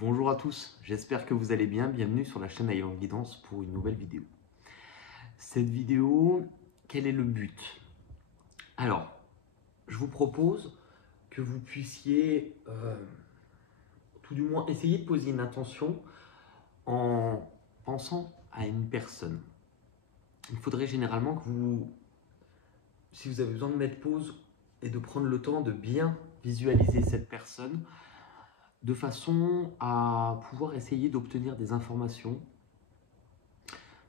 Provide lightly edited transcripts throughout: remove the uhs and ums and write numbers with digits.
Bonjour à tous, j'espère que vous allez bien. Bienvenue sur la chaîne Ayant Guidance pour une nouvelle vidéo. Cette vidéo, quel est le but? Alors, je vous propose que vous puissiez, tout du moins, essayer de poser une intention en pensant à une personne. Il faudrait généralement que vous, si vous avez besoin de mettre pause et de prendre le temps de bien visualiser cette personne, de façon à pouvoir essayer d'obtenir des informations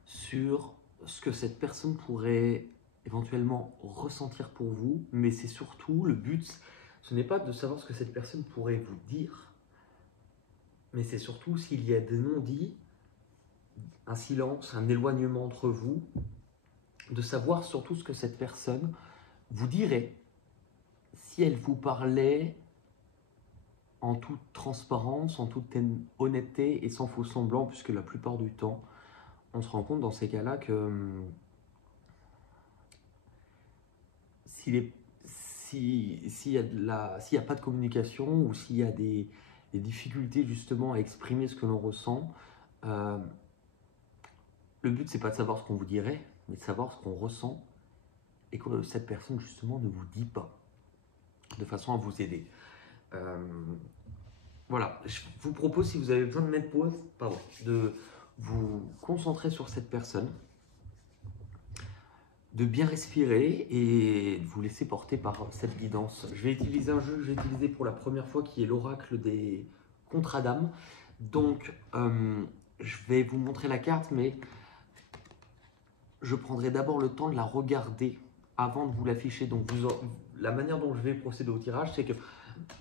sur ce que cette personne pourrait éventuellement ressentir pour vous, mais c'est surtout le but, ce n'est pas de savoir ce que cette personne pourrait vous dire, mais c'est surtout s'il y a des non-dits, un silence, un éloignement entre vous, de savoir surtout ce que cette personne vous dirait si elle vous parlait en toute transparence, en toute honnêteté et sans faux semblant, puisque la plupart du temps, on se rend compte dans ces cas-là que s'il n'y a pas de communication ou s'il y a des difficultés justement à exprimer ce que l'on ressent, euh, le but c'est pas de savoir ce qu'on vous dirait, mais de savoir ce qu'on ressent et que cette personne justement ne vous dit pas, de façon à vous aider. Voilà, je vous propose, si vous avez besoin de mettre pause, de vous concentrer sur cette personne, de bien respirer et de vous laisser porter par cette guidance. Je vais utiliser un jeu que j'ai utilisé pour la première fois qui est l'oracle des contrats d'âme. Donc, je vais vous montrer la carte, mais je prendrai d'abord le temps de la regarder avant de vous l'afficher. Donc, la manière dont je vais procéder au tirage, c'est que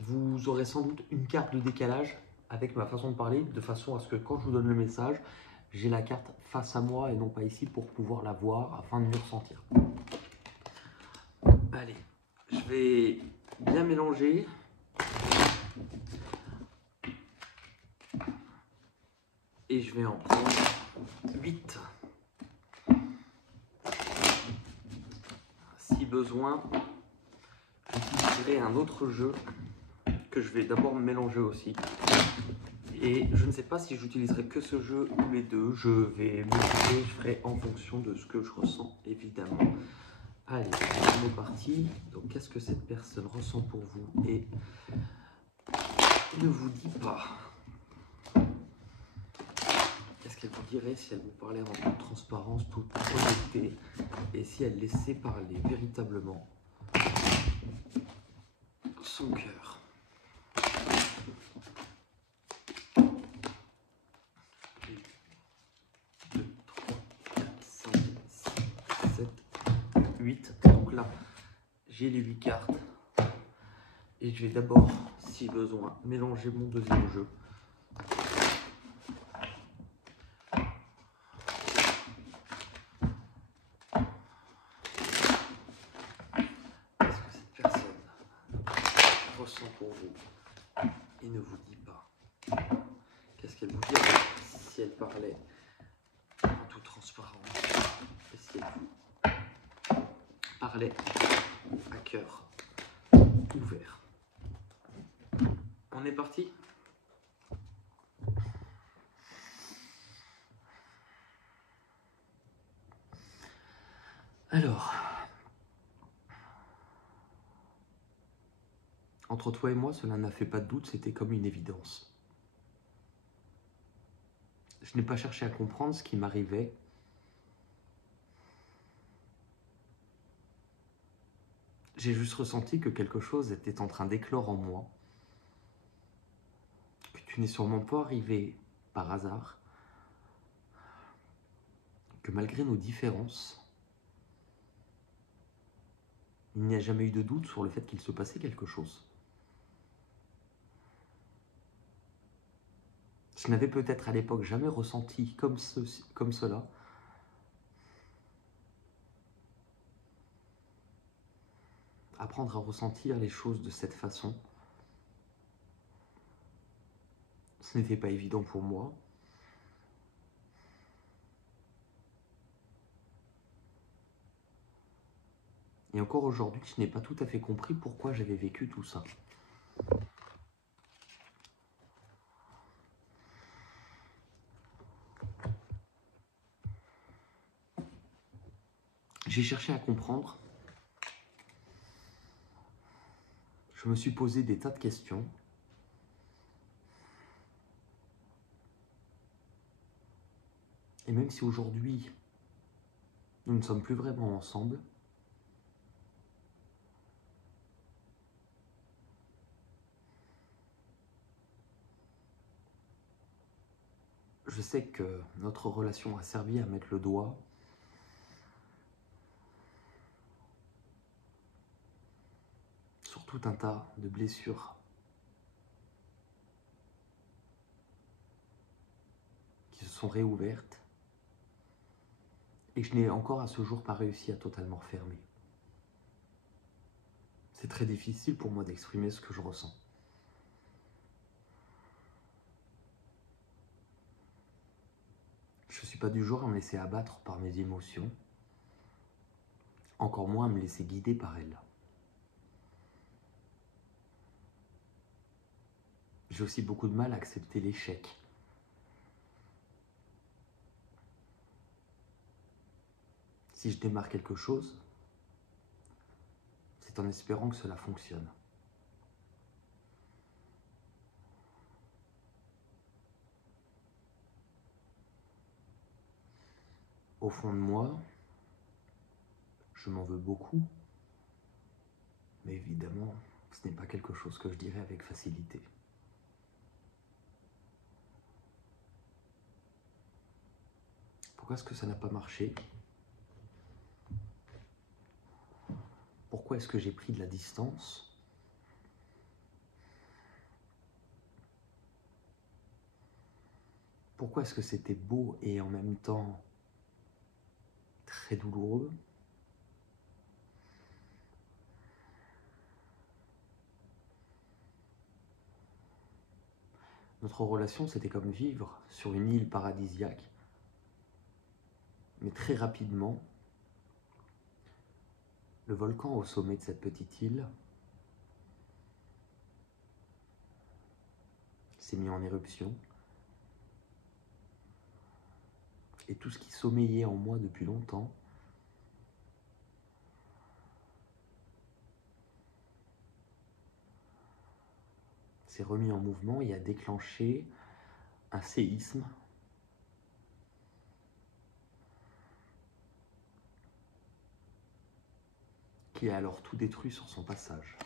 vous aurez sans doute une carte de décalage avec ma façon de parler, de façon à ce que quand je vous donne le message, j'ai la carte face à moi et non pas ici pour pouvoir la voir afin de mieux ressentir. Allez, je vais bien mélanger. Et je vais en prendre 8. Si besoin, j'utiliserai un autre jeu que je vais d'abord mélanger aussi. Et je ne sais pas si j'utiliserai que ce jeu ou les deux. Je vais mélanger, je ferai en fonction de ce que je ressens, évidemment. Allez, on est parti. Donc, qu'est-ce que cette personne ressent pour vous et ne vous dit pas? Qu'est-ce qu'elle vous dirait si elle vous parlait en toute transparence, toute honnêteté, et si elle laissait parler véritablement son cœur? 8. Donc là, j'ai les 8 cartes. Et je vais d'abord, si besoin, mélanger mon deuxième jeu. Qu'est-ce que cette personne ressent pour vous et ne vous dit pas? Qu'est-ce qu'elle vous dirait si elle parlait en toute transparence? Et si elle vous parlait à cœur ouvert? On est parti? Alors, entre toi et moi, cela n'a fait pas de doute, c'était comme une évidence. Je n'ai pas cherché à comprendre ce qui m'arrivait. J'ai juste ressenti que quelque chose était en train d'éclore en moi, que tu n'es sûrement pas arrivé par hasard, que malgré nos différences, il n'y a jamais eu de doute sur le fait qu'il se passait quelque chose. Je n'avais peut-être à l'époque jamais ressenti comme cela. Apprendre à ressentir les choses de cette façon, ce n'était pas évident pour moi. Et encore aujourd'hui, je n'ai pas tout à fait compris pourquoi j'avais vécu tout ça. J'ai cherché à comprendre. Je me suis posé des tas de questions. Et même si aujourd'hui, nous ne sommes plus vraiment ensemble, je sais que notre relation a servi à mettre le doigt sur tout un tas de blessures qui se sont réouvertes et je n'ai encore à ce jour pas réussi à totalement refermer. C'est très difficile pour moi d'exprimer ce que je ressens. Je ne suis pas du genre à me laisser abattre par mes émotions, encore moins à me laisser guider par elles. J'ai aussi beaucoup de mal à accepter l'échec. Si je démarre quelque chose, c'est en espérant que cela fonctionne. Au fond de moi, je m'en veux beaucoup, mais évidemment, ce n'est pas quelque chose que je dirais avec facilité. Pourquoi est-ce que ça n'a pas marché? Pourquoi est-ce que j'ai pris de la distance? Pourquoi est-ce que c'était beau et en même temps très douloureux? Notre relation, c'était comme vivre sur une île paradisiaque. Mais très rapidement, le volcan au sommet de cette petite île s'est mis en éruption. Et tout ce qui sommeillait en moi depuis longtemps s'est remis en mouvement et a déclenché un séisme qui a alors tout détruit sur son passage.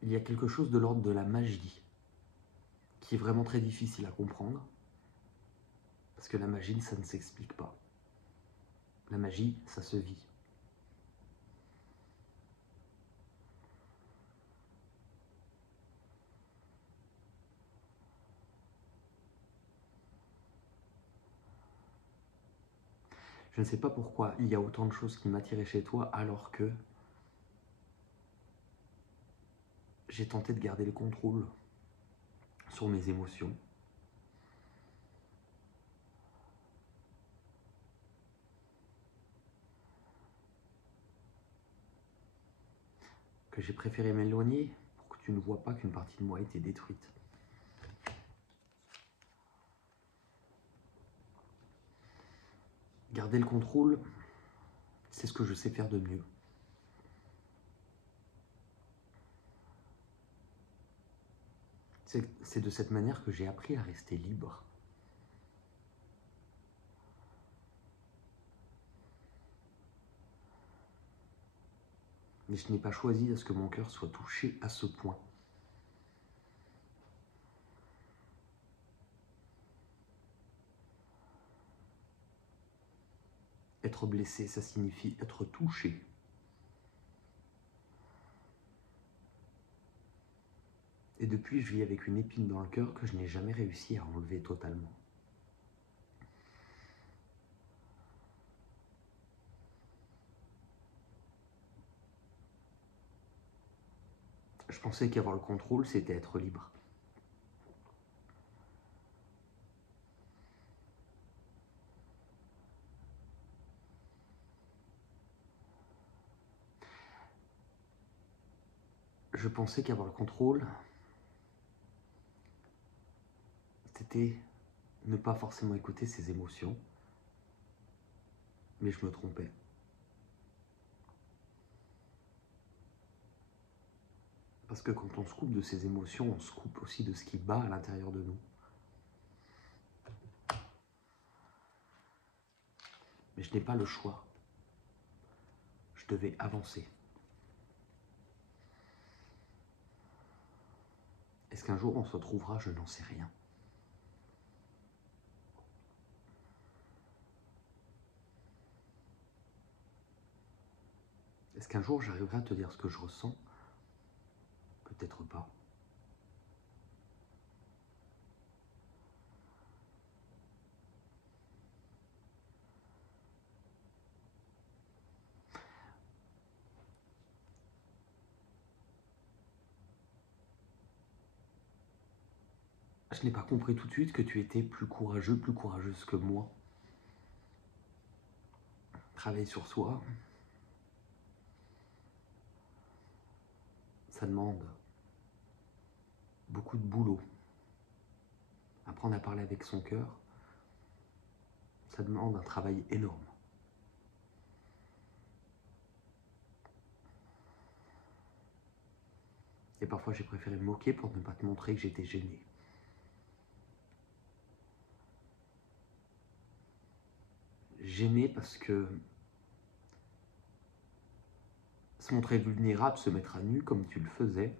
Il y a quelque chose de l'ordre de la magie qui est vraiment très difficile à comprendre parce que la magie, ça ne s'explique pas. La magie, ça se vit. Je ne sais pas pourquoi il y a autant de choses qui m'attiraient chez toi alors que j'ai tenté de garder le contrôle sur mes émotions. Que j'ai préféré m'éloigner pour que tu ne vois pas qu'une partie de moi a été détruite. Garder le contrôle, c'est ce que je sais faire de mieux. C'est de cette manière que j'ai appris à rester libre. Mais je n'ai pas choisi à ce que mon cœur soit touché à ce point. Être blessé, ça signifie être touché. Et depuis, je vis avec une épine dans le cœur que je n'ai jamais réussi à enlever totalement. Je pensais qu'avoir le contrôle, c'était être libre. Je pensais qu'avoir le contrôle, c'était ne pas forcément écouter ses émotions, mais je me trompais. Parce que quand on se coupe de ses émotions, on se coupe aussi de ce qui bat à l'intérieur de nous. Mais je n'ai pas le choix. Je devais avancer. Est-ce qu'un jour on se retrouvera? Je n'en sais rien. Est-ce qu'un jour j'arriverai à te dire ce que je ressens? Peut-être pas. Je n'ai pas compris tout de suite que tu étais plus courageux, plus courageuse que moi. Travailler sur soi, ça demande beaucoup de boulot. Apprendre à parler avec son cœur, ça demande un travail énorme. Et parfois j'ai préféré me moquer pour ne pas te montrer que j'étais gêné. Gêné parce que se montrer vulnérable, se mettre à nu comme tu le faisais,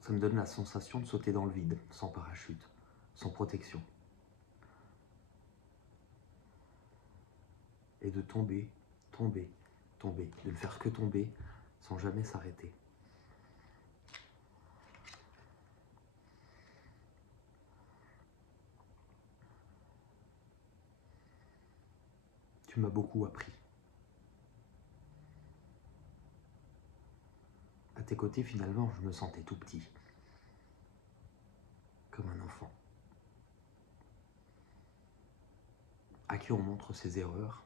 ça me donne la sensation de sauter dans le vide, sans parachute, sans protection. Et de tomber, tomber, tomber, de ne faire que tomber sans jamais s'arrêter. Tu m'as beaucoup appris. À tes côtés, finalement, je me sentais tout petit, comme un enfant, à qui on montre ses erreurs,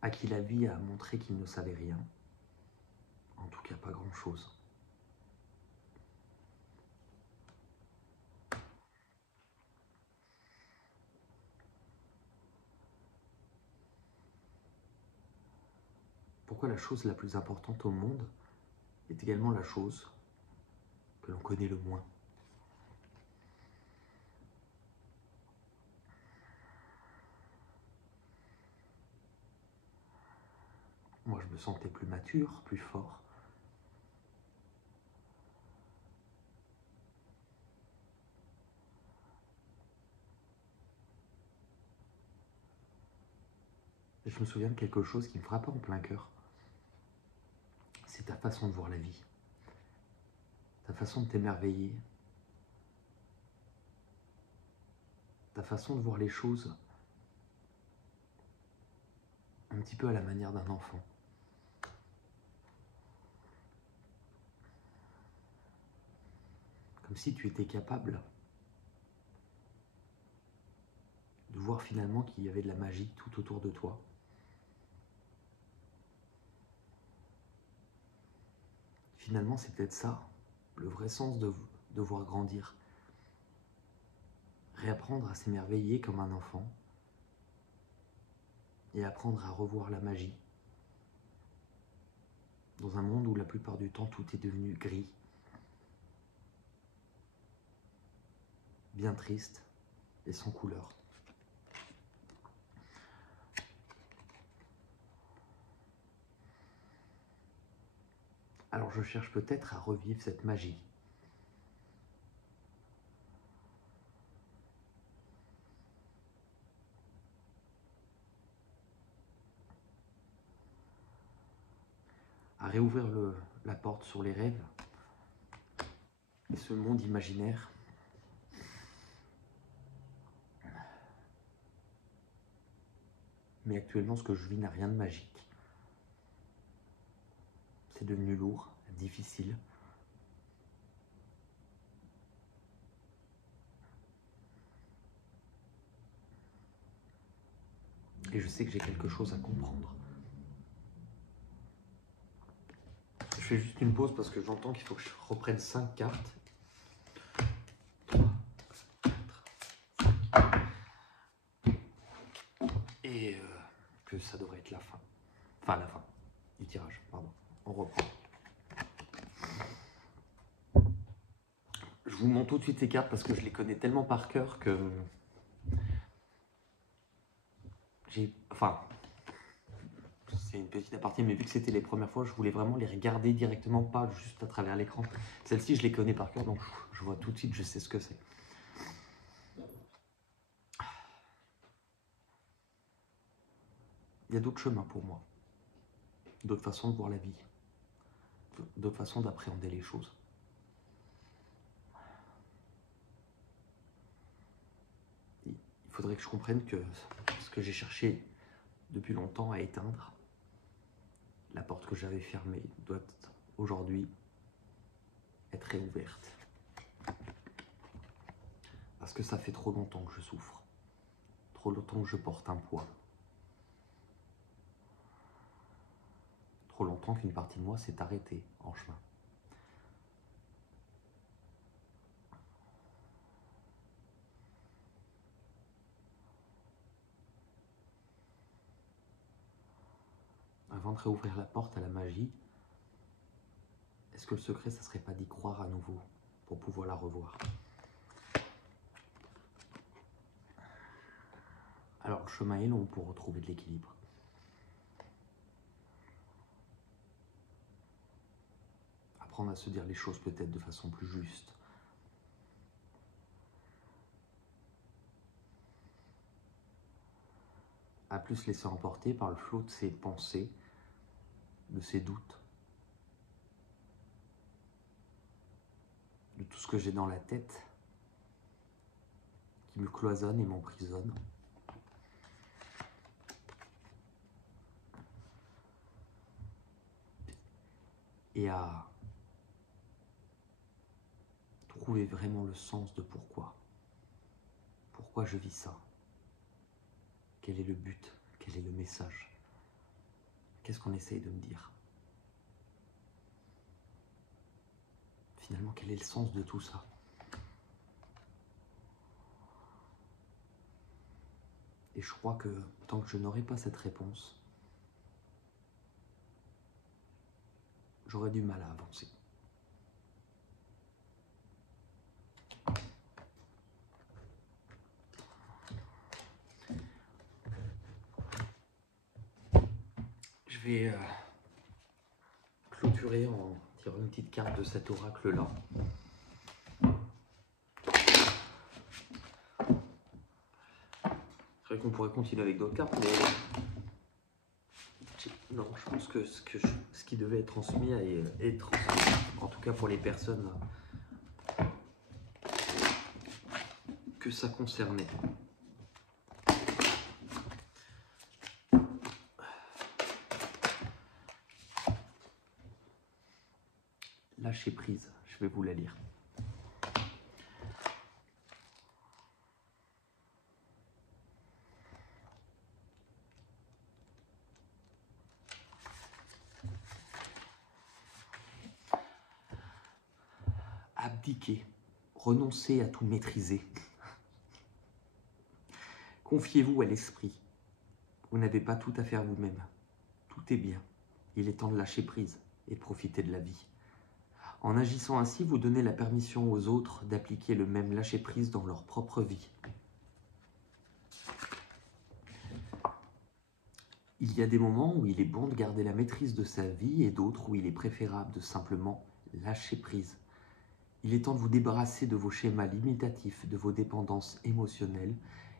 à qui la vie a montré qu'il ne savait rien, en tout cas pas grand-chose. Pourquoi la chose la plus importante au monde est également la chose que l'on connaît le moins. Moi, je me sentais plus mature, plus fort. Et je me souviens de quelque chose qui me frappa en plein cœur. C'est ta façon de voir la vie, ta façon de t'émerveiller, ta façon de voir les choses un petit peu à la manière d'un enfant. Comme si tu étais capable de voir finalement qu'il y avait de la magie tout autour de toi. Finalement, c'est peut-être ça, le vrai sens de voir grandir. Réapprendre à s'émerveiller comme un enfant et apprendre à revoir la magie dans un monde où la plupart du temps tout est devenu gris, bien triste et sans couleur. Alors je cherche peut-être à revivre cette magie. À réouvrir la porte sur les rêves et ce monde imaginaire. Mais actuellement, ce que je vis n'a rien de magique. C'est devenu lourd, difficile. Et je sais que j'ai quelque chose à comprendre. fais juste une pause parce que j'entends qu'il faut que je reprenne 5 cartes. 3, 4, 5. Et que ça devrait être la fin. Enfin, la fin du tirage, pardon. On reprend. Je vous montre tout de suite ces cartes parce que je les connais tellement par cœur que c'est une petite aparté, mais vu que c'était les premières fois, je voulais vraiment les regarder directement, pas juste à travers l'écran. Celles-ci, je les connais par cœur, donc je vois tout de suite, je sais ce que c'est. Il y a d'autres chemins pour moi, d'autres façons de voir la vie, d'autres façons d'appréhender les choses. Il faudrait que je comprenne que ce que j'ai cherché depuis longtemps à éteindre, la porte que j'avais fermée doit aujourd'hui être réouverte. Parce que ça fait trop longtemps que je souffre, trop longtemps que je porte un poids. Trop longtemps qu'une partie de moi s'est arrêtée en chemin. Avant de réouvrir la porte à la magie, est-ce que le secret, ça serait pas d'y croire à nouveau pour pouvoir la revoir? Alors le chemin est long pour retrouver de l'équilibre. Apprendre à se dire les choses peut-être de façon plus juste. À plus se laisser emporter par le flot de ses pensées, de ses doutes, de tout ce que j'ai dans la tête qui me cloisonne et m'emprisonne. Et à trouver vraiment le sens de pourquoi. Pourquoi je vis ça? Quel est le but? Quel est le message? Qu'est-ce qu'on essaye de me dire? Finalement, quel est le sens de tout ça? Et je crois que tant que je n'aurai pas cette réponse, j'aurai du mal à avancer. Je vais clôturer en tirant une petite carte de cet oracle-là. C'est vrai qu'on pourrait continuer avec d'autres cartes, mais non, je pense que ce qui devait être transmis est transmis. En tout cas pour les personnes que ça concernait. Lâcher prise, je vais vous la lire. Abdiquer, renoncer à tout maîtriser. Confiez-vous à l'esprit. Vous n'avez pas tout à faire vous-même. Tout est bien. Il est temps de lâcher prise et de profiter de la vie. En agissant ainsi, vous donnez la permission aux autres d'appliquer le même lâcher-prise dans leur propre vie. Il y a des moments où il est bon de garder la maîtrise de sa vie et d'autres où il est préférable de simplement lâcher prise. Il est temps de vous débarrasser de vos schémas limitatifs, de vos dépendances émotionnelles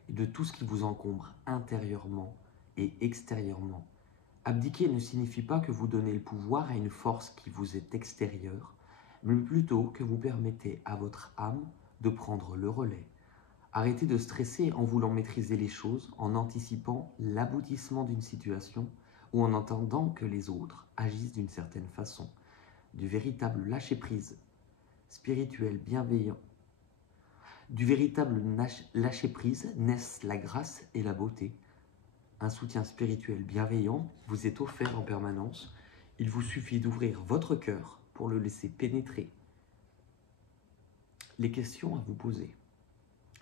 et de tout ce qui vous encombre intérieurement et extérieurement. Abdiquer ne signifie pas que vous donnez le pouvoir à une force qui vous est extérieure, mais plutôt que vous permettez à votre âme de prendre le relais. Arrêtez de stresser en voulant maîtriser les choses, en anticipant l'aboutissement d'une situation ou en attendant que les autres agissent d'une certaine façon. Du véritable lâcher-prise spirituel bienveillant. Du véritable lâcher-prise naissent la grâce et la beauté. Un soutien spirituel bienveillant vous est offert en permanence Il vous suffit d'ouvrir votre cœur pour le laisser pénétrer. Les questions à vous poser.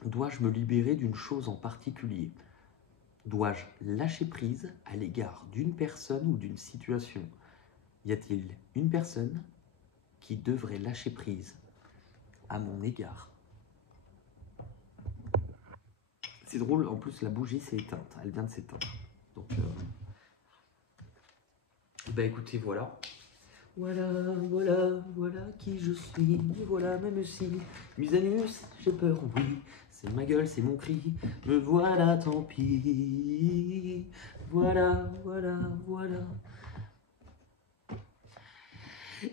Dois-je me libérer d'une chose en particulier? Dois-je lâcher prise à l'égard d'une personne ou d'une situation? Y a-t-il une personne qui devrait lâcher prise à mon égard? C'est drôle, en plus la bougie s'est éteinte, elle vient de s'éteindre. Donc, bah écoutez, voilà. Voilà qui je suis, voilà même si Musanus, j'ai peur, oui, c'est ma gueule, c'est mon cri, me voilà, tant pis, voilà.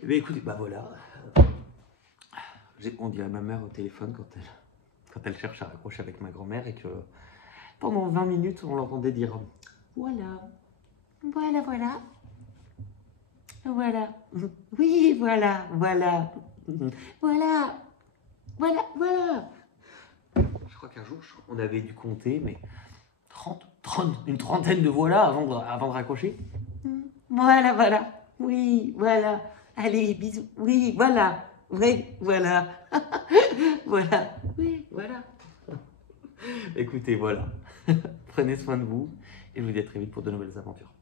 Bah écoutez, bah voilà, on dirait ma mère au téléphone quand elle cherche à raccrocher avec ma grand-mère et que pendant 20 minutes on l'entendait dire voilà, oui, voilà. Je crois qu'un jour, on avait dû compter, mais une trentaine de voilà avant de raccrocher. Voilà. Oui, voilà. Allez, bisous. Oui, voilà. Oui, voilà. Oui, voilà. Écoutez, voilà. Prenez soin de vous et je vous dis à très vite pour de nouvelles aventures.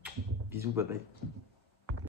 Bisous, bye bye.